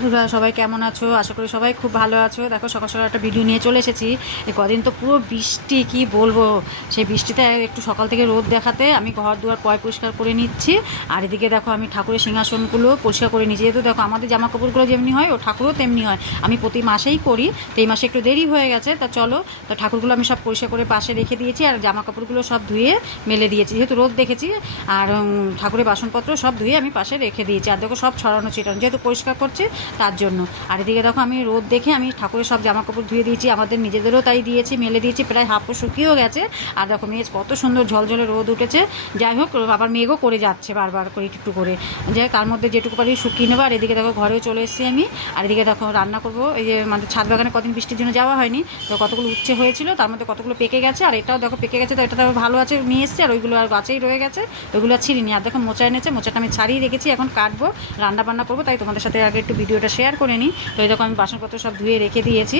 বন্ধুরা সবাই কেমন আছো? আশা করি সবাই খুব ভালো আছো। দেখো সকাল সকাল একটা ভিডিও নিয়ে চলে এসেছি। এই কদিন তো পুরো বৃষ্টি, কি বলবো। সেই বৃষ্টিতে একটু সকাল থেকে রোদ দেখাতে আমি ঘর দুয়ার পরিষ্কার করে নিচ্ছি। আর এদিকে দেখো আমি ঠাকুরের সিংহাসনগুলো পরিষ্কার করে নিচ্ছি। যেহেতু দেখো আমাদের জামা কাপড়গুলো যেমনি হয় ও ঠাকুরও তেমনি হয়, আমি প্রতি মাসেই করি। তো এই মাসে একটু দেরি হয়ে গেছে, তা চলো তো ঠাকুরগুলো আমি সব পরিষ্কার করে পাশে রেখে দিয়েছি। আর জামা কাপড়গুলো সব ধুয়ে মেলে দিয়েছি, যেহেতু রোদ দেখেছি। আর ঠাকুরের বাসনপত্র সব ধুয়ে আমি পাশে রেখে দিয়েছি। আর দেখো সব ছড়ানো ছিটানো, যেহেতু পরিষ্কার করছি তার জন্য। আর এদিকে দেখো আমি রোদ দেখে আমি ঠাকুরের সব জামা কাপড় ধুয়ে দিয়েছি, আমাদের নিজেদেরও তাই দিয়েছি, মেলে দিয়েছি, প্রায় হাফও শুকিয়েও গেছে। আর দেখো মেঘ কত সুন্দর ঝলঝলে রোদ উঠেছে। যাই হোক আবার মেঘও করে যাচ্ছে বারবার করে একটু করে, যাই তার মধ্যে যেটুকু পারি শুকিয়ে নেবো। আর এদিকে দেখো ঘরেও চলে এসেছি আমি। আর এদিকে দেখো রান্না করবো। এই যে আমাদের ছাদ বাগানে কদিন বৃষ্টির জন্য যাওয়া হয়নি, তো কতগুলো উচ্ছে হয়েছিল, তার মধ্যে কতগুলো পেকে গেছে। আর এটাও দেখো পেকে গেছে, তো এটা তো ভালো আছে নিয়ে এসেছি। আর ওইগুলো আর গাছেই রয়ে গেছে, ওইগুলো আর ছিঁড়িনি। আর দেখো মোচা এনেছে, মোচাটা আমি ছাড়িয়ে রেখেছি, এখন কাটবো, রান্না বান্না করবো। তাই তোমাদের সাথে আগে একটু ভিডিওটা শেয়ার করে নিই। তো এই দেখো আমি বাসনপত্র সব ধুয়ে রেখে দিয়েছি।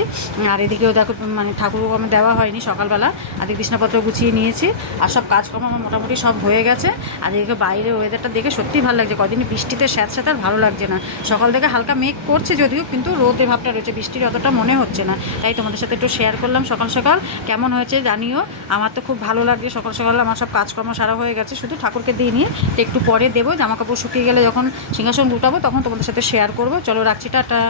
আর এদিকেও দেখো মানে ঠাকুরও আমার দেওয়া হয়নি সকালবেলা। আর বিছনাপত্র গুছিয়ে নিয়েছি। আর সব কাজকর্ম আমার মোটামুটি সব হয়ে গেছে। আর এদিকে বাইরের ওয়েদারটা দেখে সত্যিই ভালো লাগছে। কদিনই বৃষ্টিতে স্যাঁতস্যাঁতে আর ভালো লাগছে না। সকাল থেকে হালকা মেঘ করছে যদিও, কিন্তু রোদের ভাবটা রয়েছে, বৃষ্টির অতটা মনে হচ্ছে না। তাই তোমাদের সাথে একটু শেয়ার করলাম সকাল সকাল। কেমন হয়েছে জানিও। আমার তো খুব ভালো লাগছে সকাল সকাল। আমার সব কাজকর্ম সারা হয়ে গেছে, শুধু ঠাকুরকে দিয়ে নিয়ে একটু পরে দেবো। জামাকাপড় শুকিয়ে গেলে যখন সিংহাসন গুটাবো তখন তোমাদের সাথে শেয়ার করবো। চলো রাখছি, টাটা।